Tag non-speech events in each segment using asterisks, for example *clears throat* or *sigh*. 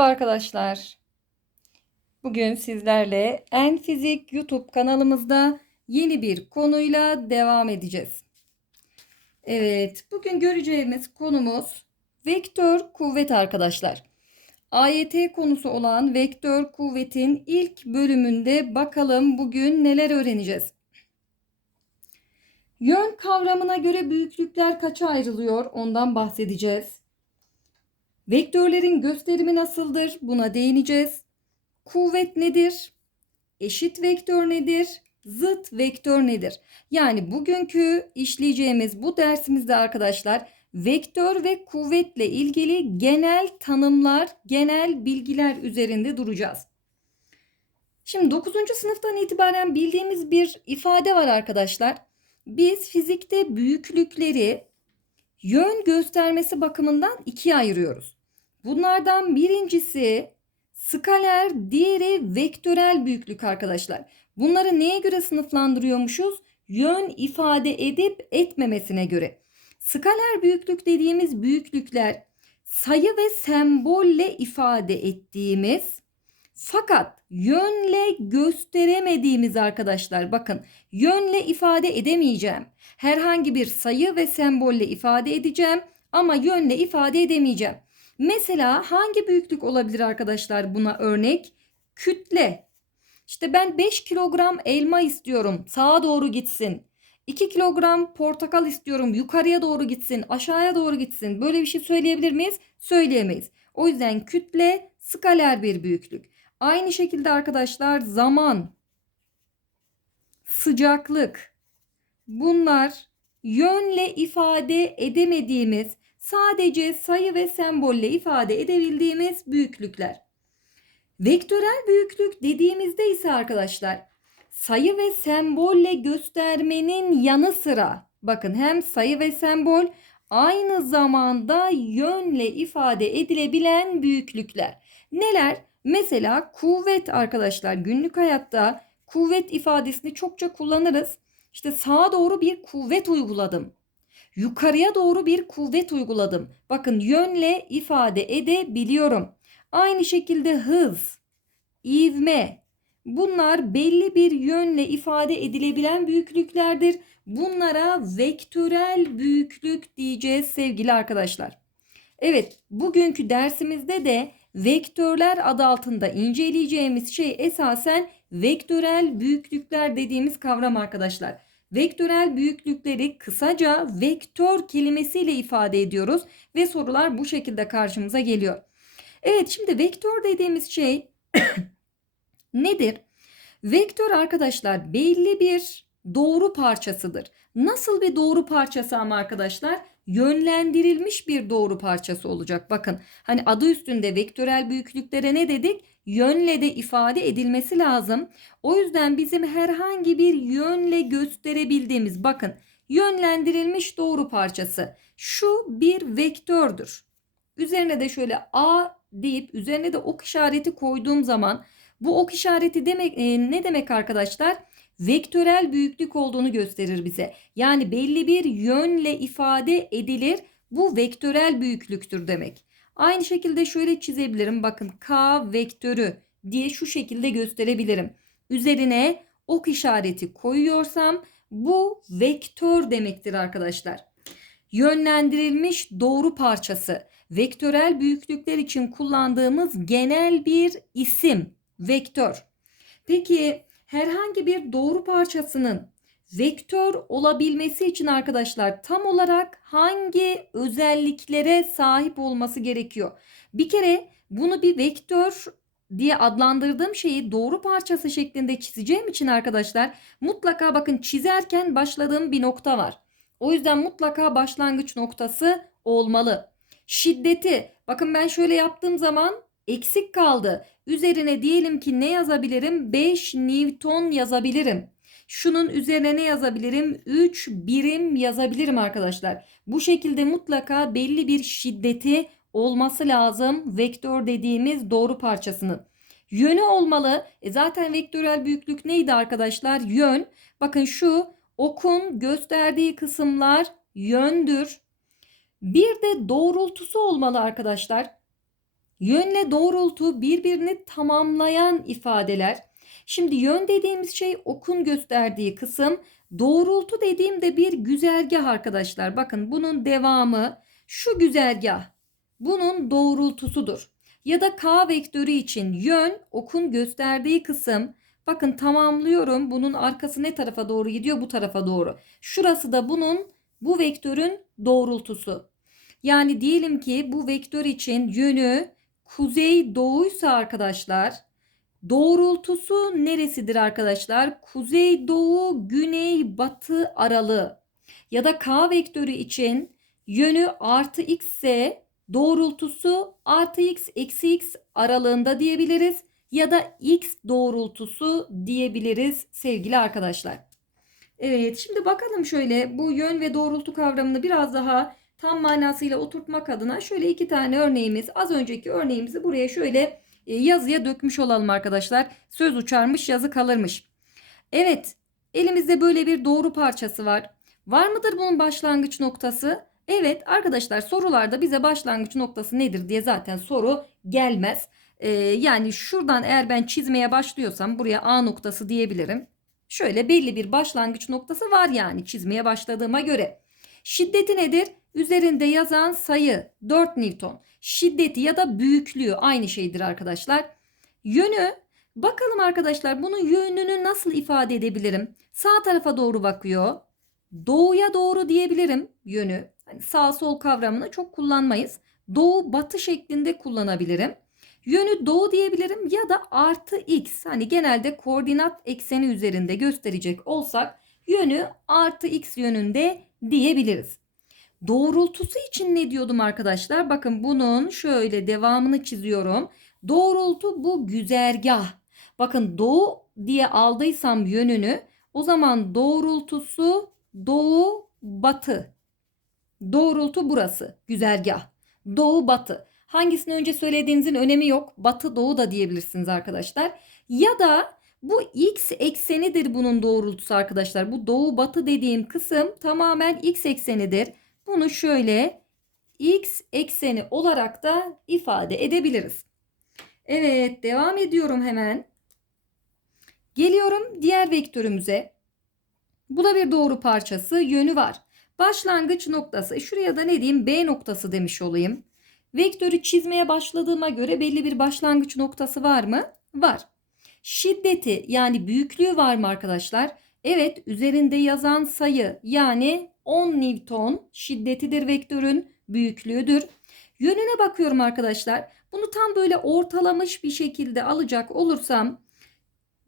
Merhaba arkadaşlar. Bugün sizlerle En Fizik YouTube kanalımızda yeni bir konuyla devam edeceğiz. Evet, bugün göreceğimiz konumuz vektör kuvvet arkadaşlar. AYT konusu olan vektör kuvvetin ilk bölümünde bakalım bugün neler öğreneceğiz. Yön kavramına göre büyüklükler kaça ayrılıyor ondan bahsedeceğiz. Vektörlerin gösterimi nasıldır? Buna değineceğiz. Kuvvet nedir? Eşit vektör nedir? Zıt vektör nedir? Yani bugünkü işleyeceğimiz bu dersimizde arkadaşlar vektör ve kuvvetle ilgili genel tanımlar, genel bilgiler üzerinde duracağız. Şimdi 9. sınıftan itibaren bildiğimiz bir ifade var arkadaşlar. Biz fizikte büyüklükleri yön göstermesi bakımından ikiye ayırıyoruz. Bunlardan birincisi skaler, diğeri vektörel büyüklük arkadaşlar. Bunları neye göre sınıflandırıyormuşuz? Yön ifade edip etmemesine göre. Skaler büyüklük dediğimiz büyüklükler sayı ve sembolle ifade ettiğimiz fakat yönle gösteremediğimiz arkadaşlar bakın yönle ifade edemeyeceğim. Herhangi bir sayı ve sembolle ifade edeceğim ama yönle ifade edemeyeceğim. Mesela hangi büyüklük olabilir arkadaşlar buna örnek? Kütle. İşte ben 5 kilogram elma istiyorum. Sağa doğru gitsin. 2 kilogram portakal istiyorum. Yukarıya doğru gitsin. Aşağıya doğru gitsin. Böyle bir şey söyleyebilir miyiz? Söyleyemeyiz. O yüzden kütle skaler bir büyüklük. Aynı şekilde arkadaşlar zaman, sıcaklık bunlar yönle ifade edemediğimiz sadece sayı ve sembolle ifade edebildiğimiz büyüklükler. Vektörel büyüklük dediğimizde ise arkadaşlar sayı ve sembolle göstermenin yanı sıra bakın hem sayı ve sembol aynı zamanda yönle ifade edilebilen büyüklükler. Neler? Mesela kuvvet arkadaşlar günlük hayatta kuvvet ifadesini çokça kullanırız. İşte sağa doğru bir kuvvet uyguladım yukarıya doğru bir kuvvet uyguladım. Bakın yönle ifade edebiliyorum. Aynı şekilde hız, ivme bunlar belli bir yönle ifade edilebilen büyüklüklerdir. Bunlara vektörel büyüklük diyeceğiz sevgili arkadaşlar. Evet bugünkü dersimizde de vektörler adı altında inceleyeceğimiz şey esasen vektörel büyüklükler dediğimiz kavram arkadaşlar. Vektörel büyüklükleri kısaca vektör kelimesiyle ifade ediyoruz ve sorular bu şekilde karşımıza geliyor. Evet şimdi vektör dediğimiz şey *coughs* nedir? Vektör arkadaşlar belli bir doğru parçasıdır. Nasıl bir doğru parçası ama arkadaşlar? Yönlendirilmiş bir doğru parçası olacak. Bakın hani adı üstünde vektörel büyüklüklere ne dedik? Yönle de ifade edilmesi lazım. O yüzden bizim herhangi bir yönle gösterebildiğimiz bakın yönlendirilmiş doğru parçası şu bir vektördür. Üzerine de şöyle A deyip üzerine de ok işareti koyduğum zaman bu ok işareti demek e, ne demek arkadaşlar? Vektörel büyüklük olduğunu gösterir bize. Yani belli bir yönle ifade edilir. Bu vektörel büyüklüktür demek. Aynı şekilde şöyle çizebilirim. Bakın K vektörü diye şu şekilde gösterebilirim. Üzerine ok işareti koyuyorsam bu vektör demektir arkadaşlar. Yönlendirilmiş doğru parçası vektörel büyüklükler için kullandığımız genel bir isim vektör. Peki herhangi bir doğru parçasının vektör olabilmesi için arkadaşlar tam olarak hangi özelliklere sahip olması gerekiyor? Bir kere bunu bir vektör diye adlandırdığım şeyi doğru parçası şeklinde çizeceğim için arkadaşlar mutlaka bakın çizerken başladığım bir nokta var. O yüzden mutlaka başlangıç noktası olmalı. Şiddeti bakın ben şöyle yaptığım zaman eksik kaldı. Üzerine diyelim ki ne yazabilirim? 5 Newton yazabilirim. Şunun üzerine ne yazabilirim? 3 birim yazabilirim arkadaşlar. Bu şekilde mutlaka belli bir şiddeti olması lazım vektör dediğimiz doğru parçasının. Yönü olmalı. E zaten vektörel büyüklük neydi arkadaşlar? Yön. Bakın şu okun gösterdiği kısımlar yöndür. Bir de doğrultusu olmalı arkadaşlar. Yönle doğrultu birbirini tamamlayan ifadeler. Şimdi yön dediğimiz şey okun gösterdiği kısım. Doğrultu dediğimde bir güzergah arkadaşlar. Bakın bunun devamı şu güzergah. Bunun doğrultusudur. Ya da k vektörü için yön okun gösterdiği kısım. Bakın tamamlıyorum. Bunun arkası ne tarafa doğru gidiyor? Bu tarafa doğru. Şurası da bunun bu vektörün doğrultusu. Yani diyelim ki bu vektör için yönü kuzey doğuysa arkadaşlar doğrultusu neresidir arkadaşlar? Kuzey doğu güney batı aralığı. Ya da k vektörü için yönü artı x ise doğrultusu artı x eksi x aralığında diyebiliriz. Ya da x doğrultusu diyebiliriz sevgili arkadaşlar. Evet şimdi bakalım şöyle bu yön ve doğrultu kavramını biraz daha tam manasıyla oturtmak adına şöyle iki tane örneğimiz az önceki örneğimizi buraya şöyle yazıya dökmüş olalım arkadaşlar. Söz uçarmış yazı kalırmış. Evet elimizde böyle bir doğru parçası var. Var mıdır bunun başlangıç noktası? Evet arkadaşlar sorularda bize başlangıç noktası nedir diye zaten soru gelmez. Ee, yani şuradan eğer ben çizmeye başlıyorsam buraya A noktası diyebilirim. Şöyle belli bir başlangıç noktası var yani çizmeye başladığıma göre. Şiddeti nedir? Üzerinde yazan sayı 4 Newton. Şiddeti ya da büyüklüğü aynı şeydir arkadaşlar. Yönü bakalım arkadaşlar bunun yönünü nasıl ifade edebilirim? Sağ tarafa doğru bakıyor. Doğuya doğru diyebilirim yönü. Hani sağ sol kavramını çok kullanmayız. Doğu batı şeklinde kullanabilirim. Yönü doğu diyebilirim ya da artı x. Hani genelde koordinat ekseni üzerinde gösterecek olsak yönü artı x yönünde diyebiliriz. Doğrultusu için ne diyordum arkadaşlar? Bakın bunun şöyle devamını çiziyorum. Doğrultu bu güzergah. Bakın doğu diye aldıysam yönünü o zaman doğrultusu doğu batı. Doğrultu burası güzergah. Doğu batı. Hangisini önce söylediğinizin önemi yok. Batı doğu da diyebilirsiniz arkadaşlar. Ya da bu x eksenidir bunun doğrultusu arkadaşlar. Bu doğu batı dediğim kısım tamamen x eksenidir. Bunu şöyle x ekseni olarak da ifade edebiliriz. Evet devam ediyorum hemen. Geliyorum diğer vektörümüze. Bu da bir doğru parçası yönü var. Başlangıç noktası şuraya da ne diyeyim B noktası demiş olayım. Vektörü çizmeye başladığıma göre belli bir başlangıç noktası var mı? Var. Şiddeti yani büyüklüğü var mı arkadaşlar? Evet üzerinde yazan sayı yani 10 Newton şiddetidir vektörün büyüklüğüdür. Yönüne bakıyorum arkadaşlar. Bunu tam böyle ortalamış bir şekilde alacak olursam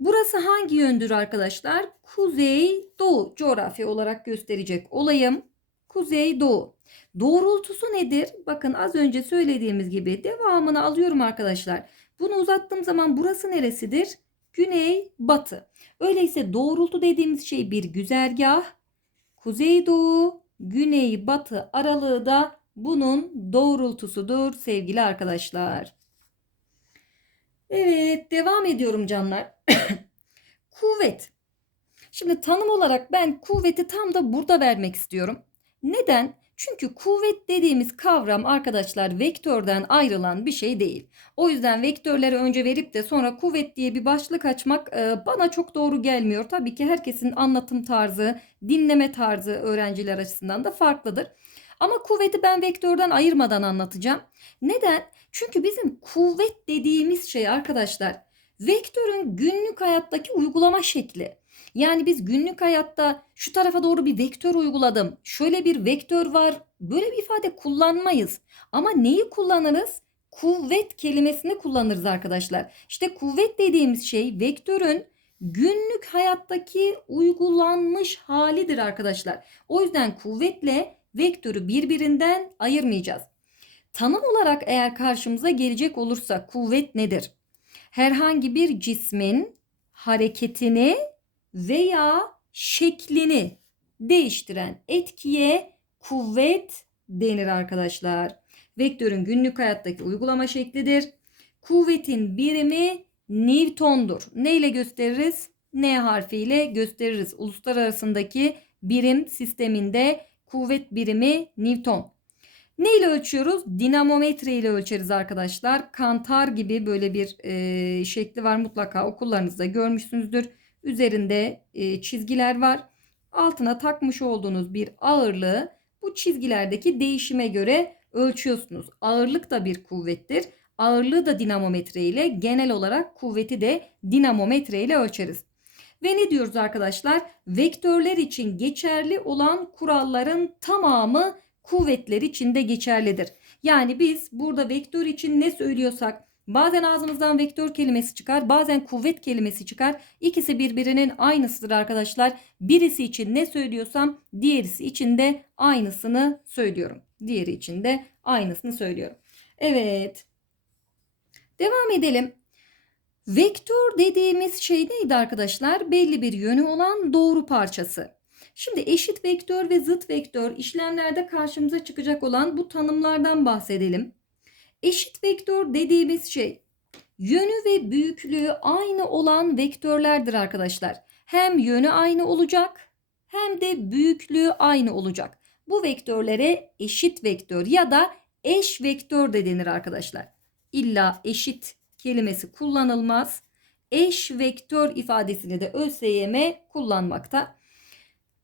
burası hangi yöndür arkadaşlar? Kuzey doğu coğrafya olarak gösterecek olayım. Kuzey doğu. Doğrultusu nedir? Bakın az önce söylediğimiz gibi devamını alıyorum arkadaşlar. Bunu uzattığım zaman burası neresidir? Güney batı. Öyleyse doğrultu dediğimiz şey bir güzergah. Kuzeydoğu, güney batı aralığı da bunun doğrultusudur sevgili arkadaşlar. Evet devam ediyorum canlar. *coughs* Kuvvet. Şimdi tanım olarak ben kuvveti tam da burada vermek istiyorum. Neden? Çünkü kuvvet dediğimiz kavram arkadaşlar vektörden ayrılan bir şey değil. O yüzden vektörleri önce verip de sonra kuvvet diye bir başlık açmak e, bana çok doğru gelmiyor. Tabii ki herkesin anlatım tarzı, dinleme tarzı öğrenciler açısından da farklıdır. Ama kuvveti ben vektörden ayırmadan anlatacağım. Neden? Çünkü bizim kuvvet dediğimiz şey arkadaşlar vektörün günlük hayattaki uygulama şekli. Yani biz günlük hayatta şu tarafa doğru bir vektör uyguladım. Şöyle bir vektör var. Böyle bir ifade kullanmayız. Ama neyi kullanırız? Kuvvet kelimesini kullanırız arkadaşlar. İşte kuvvet dediğimiz şey vektörün günlük hayattaki uygulanmış halidir arkadaşlar. O yüzden kuvvetle vektörü birbirinden ayırmayacağız. Tanım olarak eğer karşımıza gelecek olursa kuvvet nedir? Herhangi bir cismin hareketini veya şeklini değiştiren etkiye kuvvet denir arkadaşlar. Vektörün günlük hayattaki uygulama şeklidir. Kuvvetin birimi Newton'dur. Ne ile gösteririz? N harfiyle gösteririz. Uluslararasındaki birim sisteminde kuvvet birimi Newton. Ne ile ölçüyoruz? Dinamometre ile ölçeriz arkadaşlar. Kantar gibi böyle bir e, şekli var mutlaka okullarınızda görmüşsünüzdür. Üzerinde e, çizgiler var. Altına takmış olduğunuz bir ağırlığı bu çizgilerdeki değişime göre ölçüyorsunuz. Ağırlık da bir kuvvettir. Ağırlığı da dinamometre ile genel olarak kuvveti de dinamometre ile ölçeriz. Ve ne diyoruz arkadaşlar? Vektörler için geçerli olan kuralların tamamı kuvvetler için de geçerlidir. Yani biz burada vektör için ne söylüyorsak bazen ağzımızdan vektör kelimesi çıkar bazen kuvvet kelimesi çıkar. İkisi birbirinin aynısıdır arkadaşlar. Birisi için ne söylüyorsam diğerisi için de aynısını söylüyorum. Diğeri için de aynısını söylüyorum. Evet. Devam edelim. Vektör dediğimiz şey neydi arkadaşlar? Belli bir yönü olan doğru parçası. Şimdi eşit vektör ve zıt vektör işlemlerde karşımıza çıkacak olan bu tanımlardan bahsedelim. Eşit vektör dediğimiz şey yönü ve büyüklüğü aynı olan vektörlerdir arkadaşlar. Hem yönü aynı olacak hem de büyüklüğü aynı olacak. Bu vektörlere eşit vektör ya da eş vektör de denir arkadaşlar. İlla eşit kelimesi kullanılmaz. Eş vektör ifadesini de ÖSYM kullanmakta.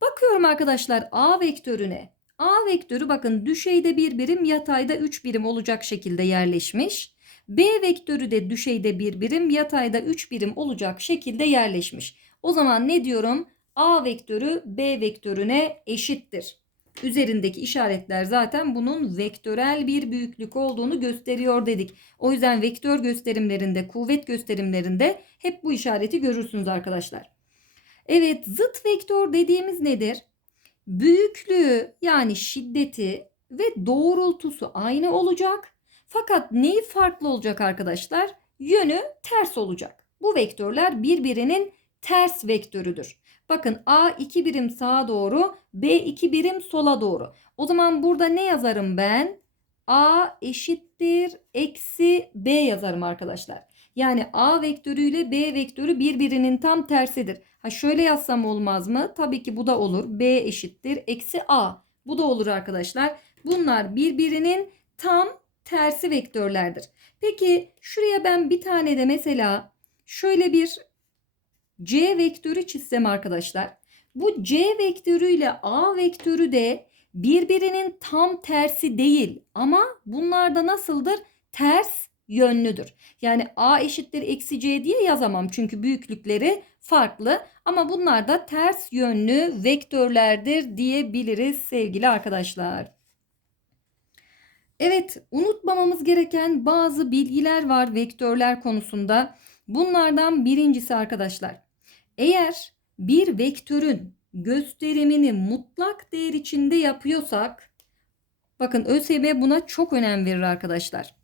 Bakıyorum arkadaşlar A vektörüne. A vektörü bakın düşeyde bir birim yatayda 3 birim olacak şekilde yerleşmiş. B vektörü de düşeyde bir birim yatayda 3 birim olacak şekilde yerleşmiş. O zaman ne diyorum? A vektörü B vektörüne eşittir. Üzerindeki işaretler zaten bunun vektörel bir büyüklük olduğunu gösteriyor dedik. O yüzden vektör gösterimlerinde, kuvvet gösterimlerinde hep bu işareti görürsünüz arkadaşlar. Evet zıt vektör dediğimiz nedir? Büyüklüğü yani şiddeti ve doğrultusu aynı olacak. Fakat neyi farklı olacak arkadaşlar? Yönü ters olacak. Bu vektörler birbirinin ters vektörüdür. Bakın A 2 birim sağa doğru, B 2 birim sola doğru. O zaman burada ne yazarım ben? A eşittir eksi B yazarım arkadaşlar. Yani A vektörü ile B vektörü birbirinin tam tersidir. Ha şöyle yazsam olmaz mı? Tabii ki bu da olur. B eşittir eksi A. Bu da olur arkadaşlar. Bunlar birbirinin tam tersi vektörlerdir. Peki şuraya ben bir tane de mesela şöyle bir C vektörü çizsem arkadaşlar. Bu C vektörü ile A vektörü de birbirinin tam tersi değil ama bunlar da nasıldır? Ters yönlüdür. Yani A eşittir eksi C diye yazamam çünkü büyüklükleri farklı ama bunlar da ters yönlü vektörlerdir diyebiliriz sevgili arkadaşlar. Evet unutmamamız gereken bazı bilgiler var vektörler konusunda. Bunlardan birincisi arkadaşlar eğer bir vektörün gösterimini mutlak değer içinde yapıyorsak bakın ÖSYM buna çok önem verir arkadaşlar.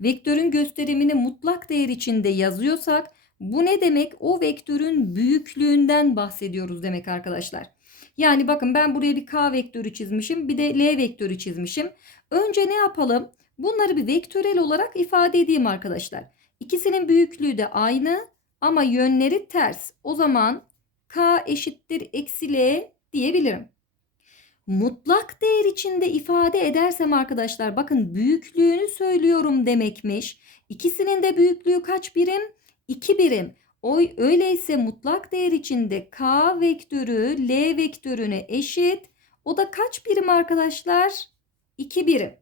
Vektörün gösterimini mutlak değer içinde yazıyorsak bu ne demek? O vektörün büyüklüğünden bahsediyoruz demek arkadaşlar. Yani bakın ben buraya bir k vektörü çizmişim, bir de l vektörü çizmişim. Önce ne yapalım? Bunları bir vektörel olarak ifade edeyim arkadaşlar. İkisinin büyüklüğü de aynı ama yönleri ters. O zaman k eşittir eksi l diyebilirim. Mutlak değer içinde ifade edersem arkadaşlar bakın büyüklüğünü söylüyorum demekmiş. İkisinin de büyüklüğü kaç birim? 2 birim. Oy öyleyse mutlak değer içinde k vektörü l vektörüne eşit. O da kaç birim arkadaşlar? 2 birim.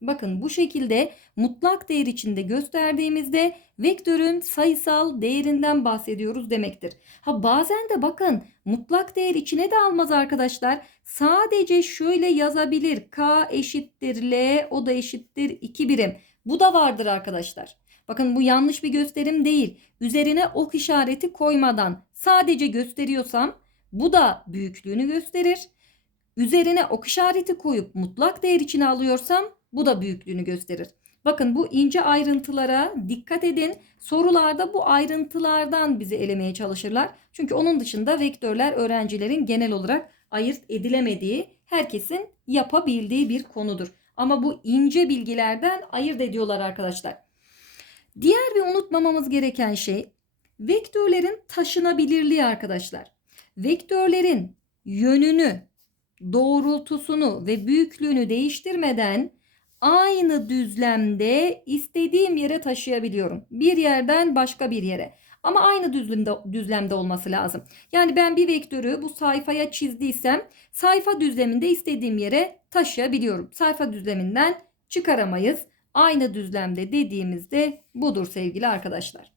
Bakın bu şekilde mutlak değer içinde gösterdiğimizde vektörün sayısal değerinden bahsediyoruz demektir. Ha bazen de bakın mutlak değer içine de almaz arkadaşlar. Sadece şöyle yazabilir. K eşittir L o da eşittir 2 birim. Bu da vardır arkadaşlar. Bakın bu yanlış bir gösterim değil. Üzerine ok işareti koymadan sadece gösteriyorsam bu da büyüklüğünü gösterir. Üzerine ok işareti koyup mutlak değer içine alıyorsam bu da büyüklüğünü gösterir. Bakın bu ince ayrıntılara dikkat edin. Sorularda bu ayrıntılardan bizi elemeye çalışırlar. Çünkü onun dışında vektörler öğrencilerin genel olarak ayırt edilemediği, herkesin yapabildiği bir konudur. Ama bu ince bilgilerden ayırt ediyorlar arkadaşlar. Diğer bir unutmamamız gereken şey vektörlerin taşınabilirliği arkadaşlar. Vektörlerin yönünü, doğrultusunu ve büyüklüğünü değiştirmeden aynı düzlemde istediğim yere taşıyabiliyorum. Bir yerden başka bir yere. Ama aynı düzlemde, düzlemde olması lazım. Yani ben bir vektörü bu sayfaya çizdiysem sayfa düzleminde istediğim yere taşıyabiliyorum. Sayfa düzleminden çıkaramayız. Aynı düzlemde dediğimizde budur sevgili arkadaşlar.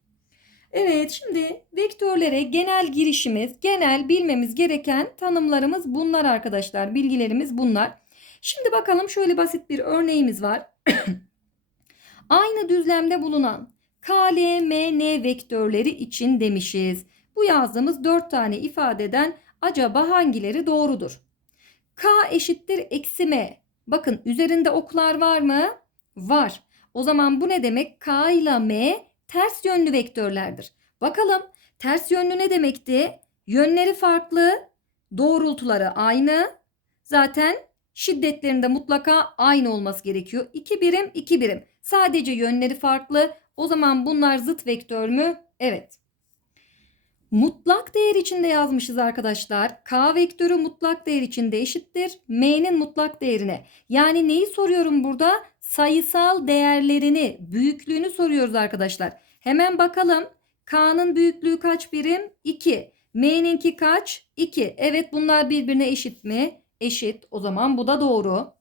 Evet şimdi vektörlere genel girişimiz, genel bilmemiz gereken tanımlarımız bunlar arkadaşlar. Bilgilerimiz bunlar. Şimdi bakalım şöyle basit bir örneğimiz var. *clears throat* Aynı düzlemde bulunan K, L, M, N vektörleri için demişiz. Bu yazdığımız 4 tane ifadeden acaba hangileri doğrudur? K eşittir eksi M. Bakın üzerinde oklar var mı? Var. O zaman bu ne demek? K ile M ters yönlü vektörlerdir. Bakalım ters yönlü ne demekti? Yönleri farklı, doğrultuları aynı. Zaten şiddetlerinde mutlaka aynı olması gerekiyor. 2 birim 2 birim. Sadece yönleri farklı. O zaman bunlar zıt vektör mü? Evet. Mutlak değer içinde yazmışız arkadaşlar. K vektörü mutlak değer içinde eşittir. M'nin mutlak değerine. Yani neyi soruyorum burada? Sayısal değerlerini, büyüklüğünü soruyoruz arkadaşlar. Hemen bakalım. K'nın büyüklüğü kaç birim? 2. M'ninki kaç? 2. Evet bunlar birbirine eşit mi? Eşit. O zaman bu da doğru.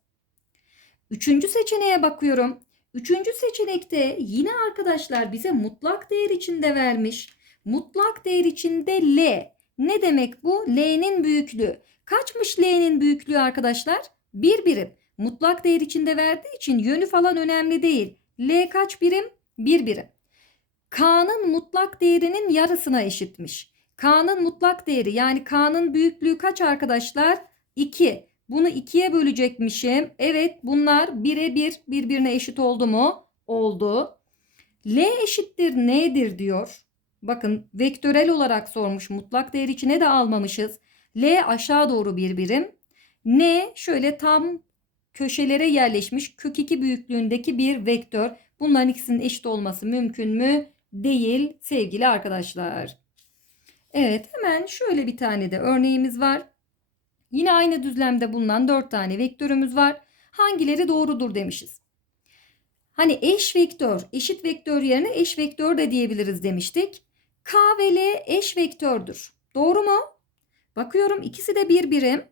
Üçüncü seçeneğe bakıyorum. Üçüncü seçenekte yine arkadaşlar bize mutlak değer içinde vermiş. Mutlak değer içinde L. Ne demek bu? L'nin büyüklüğü. Kaçmış L'nin büyüklüğü arkadaşlar? Bir birim. Mutlak değer içinde verdiği için yönü falan önemli değil. L kaç birim? Bir birim. K'nın mutlak değerinin yarısına eşitmiş. K'nın mutlak değeri yani K'nın büyüklüğü kaç arkadaşlar? 2. Bunu 2'ye bölecekmişim. Evet bunlar 1'e 1 birbirine eşit oldu mu? Oldu. L eşittir nedir diyor. Bakın vektörel olarak sormuş. Mutlak değer içine de almamışız. L aşağı doğru bir birim. N şöyle tam köşelere yerleşmiş kök 2 büyüklüğündeki bir vektör. Bunların ikisinin eşit olması mümkün mü? Değil sevgili arkadaşlar. Evet hemen şöyle bir tane de örneğimiz var. Yine aynı düzlemde bulunan 4 tane vektörümüz var. Hangileri doğrudur demişiz. Hani eş vektör, eşit vektör yerine eş vektör de diyebiliriz demiştik. K ve L eş vektördür. Doğru mu? Bakıyorum ikisi de bir birim.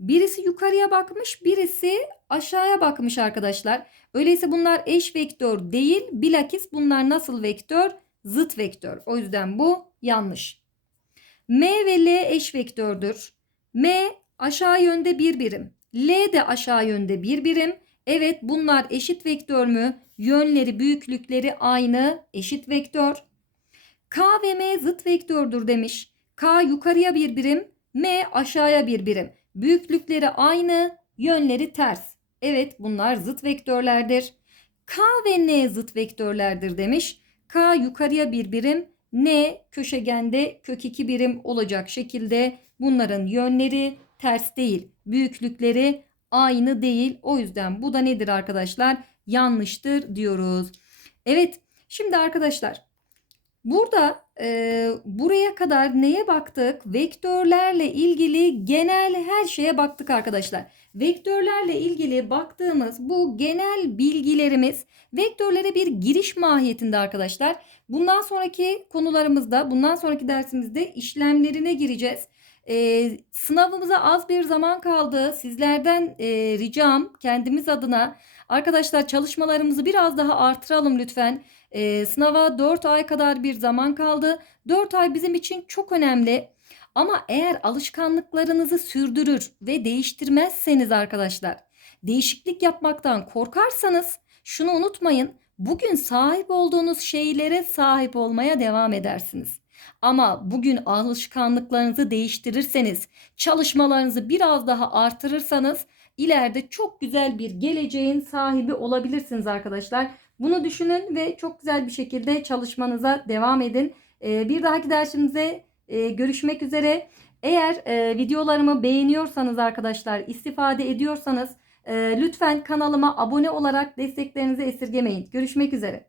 Birisi yukarıya bakmış, birisi aşağıya bakmış arkadaşlar. Öyleyse bunlar eş vektör değil, bilakis bunlar nasıl vektör? Zıt vektör. O yüzden bu yanlış. M ve L eş vektördür. M aşağı yönde bir birim. L de aşağı yönde bir birim. Evet bunlar eşit vektör mü? Yönleri, büyüklükleri aynı, eşit vektör. K ve M zıt vektördür demiş. K yukarıya bir birim, M aşağıya bir birim. Büyüklükleri aynı, yönleri ters. Evet bunlar zıt vektörlerdir. K ve N zıt vektörlerdir demiş. K yukarıya bir birim, N köşegende kök 2 birim olacak şekilde bunların yönleri ters değil. Büyüklükleri aynı değil. O yüzden bu da nedir arkadaşlar? Yanlıştır diyoruz. Evet şimdi arkadaşlar burada e, buraya kadar neye baktık? Vektörlerle ilgili genel her şeye baktık arkadaşlar. Vektörlerle ilgili baktığımız bu genel bilgilerimiz vektörlere bir giriş mahiyetinde arkadaşlar. Bundan sonraki konularımızda, bundan sonraki dersimizde işlemlerine gireceğiz. E, sınavımıza az bir zaman kaldı. Sizlerden e, ricam kendimiz adına arkadaşlar çalışmalarımızı biraz daha artıralım lütfen. E, sınava 4 ay kadar bir zaman kaldı. 4 ay bizim için çok önemli. Ama eğer alışkanlıklarınızı sürdürür ve değiştirmezseniz arkadaşlar, değişiklik yapmaktan korkarsanız şunu unutmayın. Bugün sahip olduğunuz şeylere sahip olmaya devam edersiniz. Ama bugün alışkanlıklarınızı değiştirirseniz, çalışmalarınızı biraz daha artırırsanız ileride çok güzel bir geleceğin sahibi olabilirsiniz arkadaşlar. Bunu düşünün ve çok güzel bir şekilde çalışmanıza devam edin. Ee, bir dahaki dersimize e, görüşmek üzere. Eğer e, videolarımı beğeniyorsanız arkadaşlar, istifade ediyorsanız e, lütfen kanalıma abone olarak desteklerinizi esirgemeyin. Görüşmek üzere.